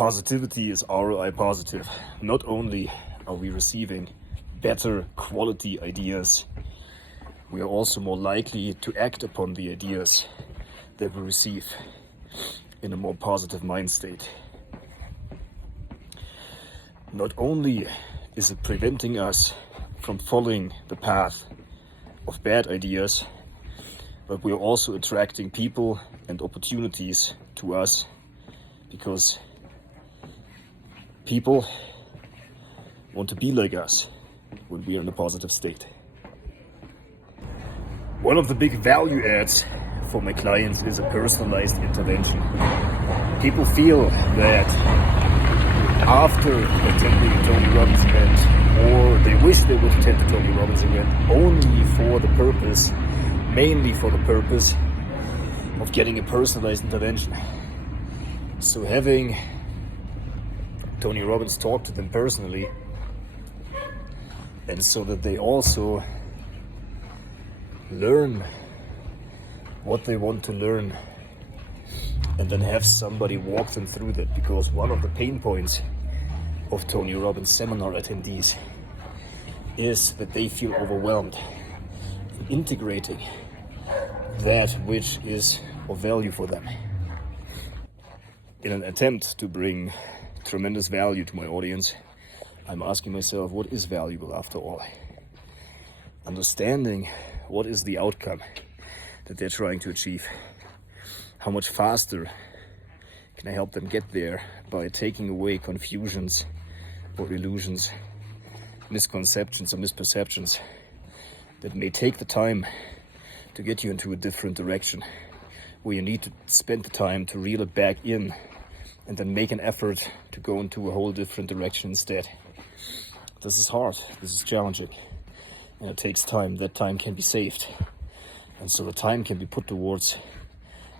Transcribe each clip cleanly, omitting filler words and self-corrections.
Positivity is ROI positive. Not only are we receiving better quality ideas, we are also more likely to act upon the ideas that we receive in a more positive mind state. Not only is it preventing us from following the path of bad ideas, but we are also attracting people and opportunities to us because people want to be like us when we are in a positive state. One of the big value adds for my clients is a personalized intervention. People feel that after attending a Tony Robbins event, or they wish they would attend a Tony Robbins event only for the purpose, mainly for the purpose of getting a personalized intervention. So having Tony Robbins talk to them personally, and so that they also learn what they want to learn, and then have somebody walk them through that. Because one of the pain points of Tony Robbins seminar attendees is that they feel overwhelmed in integrating that which is of value for them. In an attempt to bring tremendous value to my audience, I'm asking myself, what is valuable after all? Understanding what is the outcome that they're trying to achieve. How much faster can I help them get there by taking away confusions or illusions, misconceptions or misperceptions that may take the time to get you into a different direction, where you need to spend the time to reel it back in and then make an effort to go into a whole different direction instead. This is hard, this is challenging, and it takes time. That time can be saved, and so the time can be put towards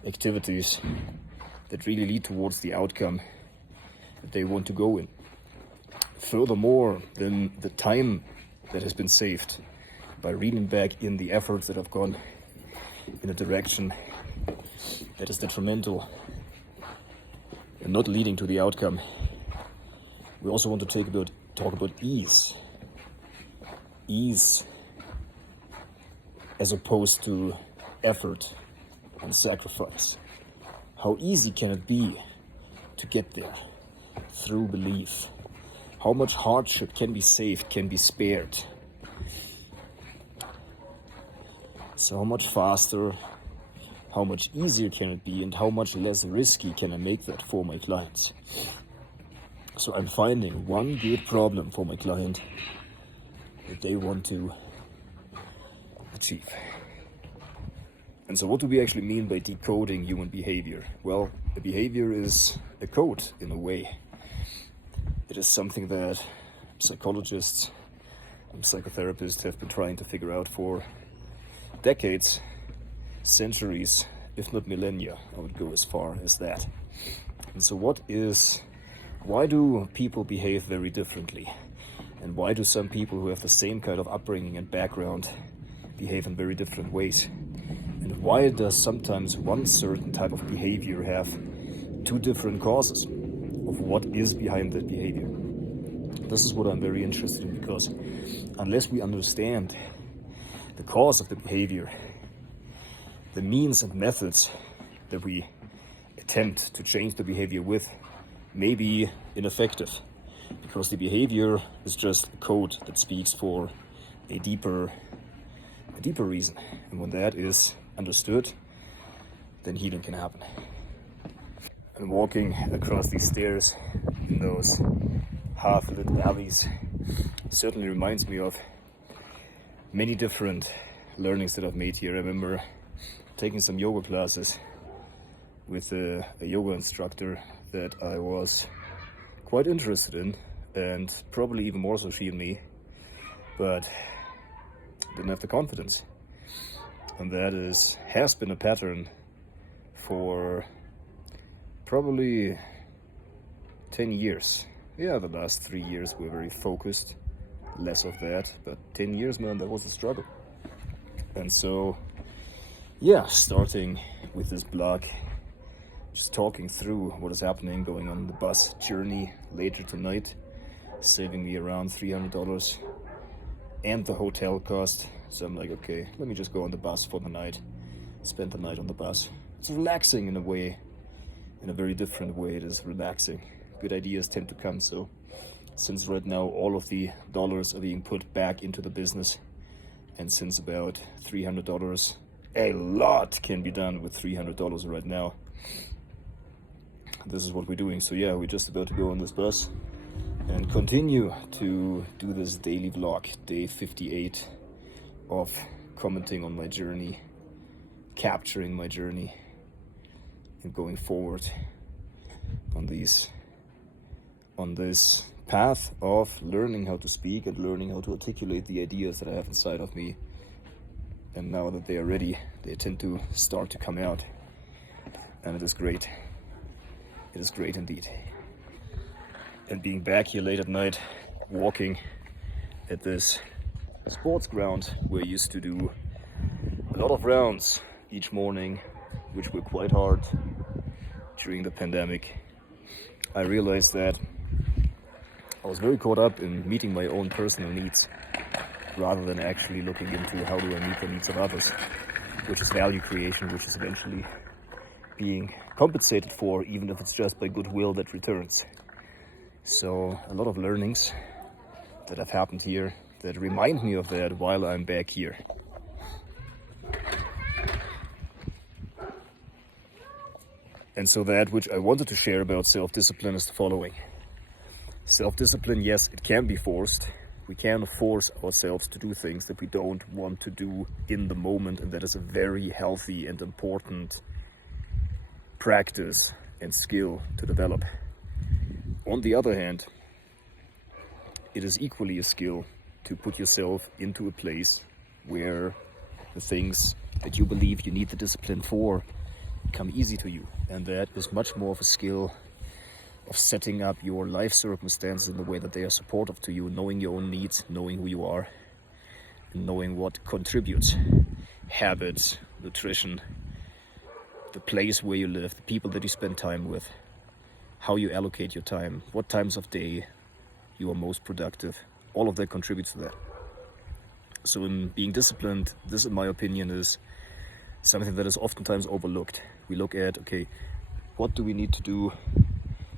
activities that really lead towards the outcome that they want to go in. Furthermore, then the time that has been saved by reeling back in the efforts that have gone in a direction that is detrimental and not leading to the outcome. We also want to talk about ease. Ease as opposed to effort and sacrifice. How easy can it be to get there through belief? How much hardship can be saved, can be spared? So how much faster, how much easier can it be, and how much less risky can I make that for my clients? So I'm finding one good problem for my client that they want to achieve. And so what do we actually mean by decoding human behavior? Well, a behavior is a code in a way. It is something that psychologists and psychotherapists have been trying to figure out for decades, centuries, if not millennia. I would go as far as that. And so why do people behave very differently? And why do some people who have the same kind of upbringing and background behave in very different ways? And why does sometimes one certain type of behavior have two different causes of what is behind that behavior? This is what I'm very interested in, because unless we understand the cause of the behavior, the means and methods that we attempt to change the behavior with may be ineffective, because the behavior is just a code that speaks for a deeper reason. And when that is understood, then healing can happen. And walking across these stairs in those half-lit alleys certainly reminds me of many different learnings that I've made here. I remember taking some yoga classes with a yoga instructor that I was quite interested in, and probably even more so she and me, but didn't have the confidence. And that has been a pattern for probably 10 years. Yeah, the last 3 years were very focused, less of that, but 10 years, man, that was a struggle. And so, yeah, starting with this blog just talking through what is happening, going on the bus journey later tonight, saving me around $300 and the hotel cost. So I'm like, okay, let me just go on the bus for the night, spend the night on the bus. It's relaxing in a way, in a very different way. It is relaxing. Good ideas tend to come. So since right now all of the dollars are being put back into the business, and since about $300, a lot can be done with $300 right now, this is what we're doing. So yeah, we're just about to go on this bus and continue to do this daily vlog, day 58 of commenting on my journey, capturing my journey, and going forward on this path of learning how to speak and learning how to articulate the ideas that I have inside of me. And now that they are ready, they tend to start to come out, and it is great. It is great indeed. And being back here late at night, walking at this sports ground where I used to do a lot of rounds each morning, which were quite hard during the pandemic, I realized that I was very caught up in meeting my own personal needs rather than actually looking into how do I meet the needs of others, which is value creation, which is eventually being compensated for, even if it's just by goodwill that returns. So a lot of learnings that have happened here that remind me of that while I'm back here. And so that which I wanted to share about self-discipline is the following. Self-discipline, yes, it can be forced. We can force ourselves to do things that we don't want to do in the moment, and that is a very healthy and important practice and skill to develop. On the other hand, it is equally a skill to put yourself into a place where the things that you believe you need the discipline for come easy to you. And that is much more of a skill of setting up your life circumstances in the way that they are supportive to you, knowing your own needs, knowing who you are, and knowing what contributes. Habits, nutrition, the place where you live, the people that you spend time with, how you allocate your time, what times of day you are most productive. All of that contributes to that. So in being disciplined, this in my opinion is something that is oftentimes overlooked. We look at, okay, what do we need to do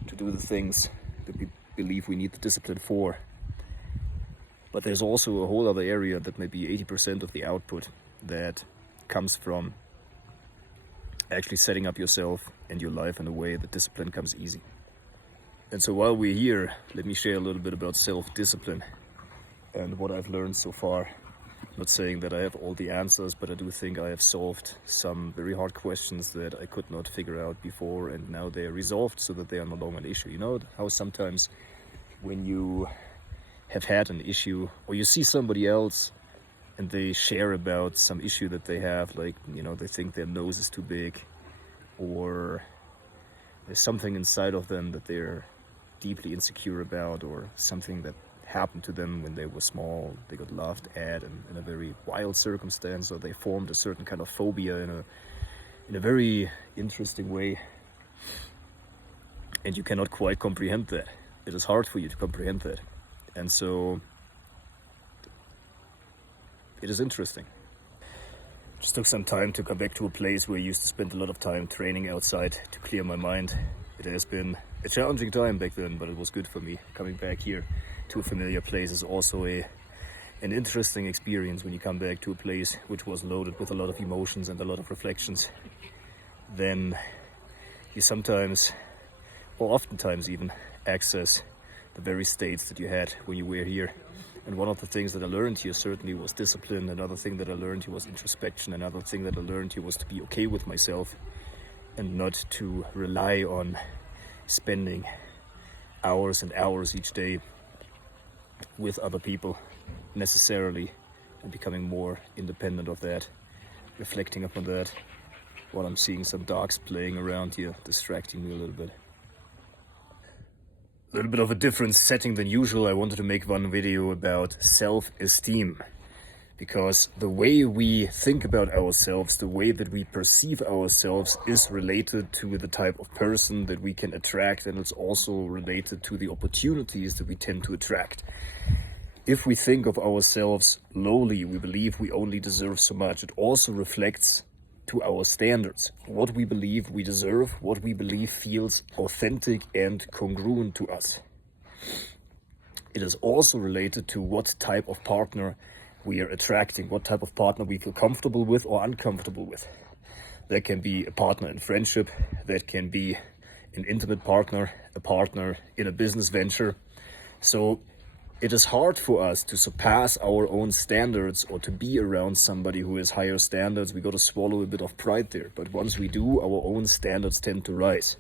the things that we believe we need the discipline for? But there's also a whole other area that may be 80% of the output that comes from actually setting up yourself and your life in a way that discipline comes easy. And so while we're here, let me share a little bit about self-discipline and what I've learned so far. I'm not saying that I have all the answers, but I do think I have solved some very hard questions that I could not figure out before, and now they are resolved so that they are no longer an issue. You know how sometimes when you have had an issue or you see somebody else and they share about some issue that they have, like, you know, they think their nose is too big, or there's something inside of them that they're deeply insecure about, or something that happened to them when they were small, they got laughed at in a very wild circumstance, or they formed a certain kind of phobia in a very interesting way, and you cannot quite comprehend that. It is hard for you to comprehend that. And so it is interesting. Just took some time to come back to a place where I used to spend a lot of time training outside to clear my mind. It has been a challenging time back then, but it was good for me. Coming back here to a familiar place is also an interesting experience when you come back to a place which was loaded with a lot of emotions and a lot of reflections. Then you sometimes, or oftentimes even, access the very states that you had when you were here. And one of the things that I learned here certainly was discipline. Another thing that I learned here was introspection. Another thing that I learned here was to be okay with myself and not to rely on spending hours and hours each day with other people necessarily, and becoming more independent of that, reflecting upon that while I'm seeing some dogs playing around here, distracting me a little bit. A little bit of a different setting than usual. I wanted to make one video about self-esteem, Because the way we think about ourselves, the way that we perceive ourselves is related to the type of person that we can attract, and it's also related to the opportunities that we tend to attract. If we think of ourselves lowly, we believe we only deserve so much. It also reflects to our standards, what we believe we deserve, what we believe feels authentic and congruent to us. It is also related to what type of partner we are attracting, what type of partner we feel comfortable with or uncomfortable with. That can be a partner in friendship, that can be an intimate partner, a partner in a business venture. So it is hard for us to surpass our own standards or to be around somebody who has higher standards. We got to swallow a bit of pride there. But once we do, our own standards tend to rise.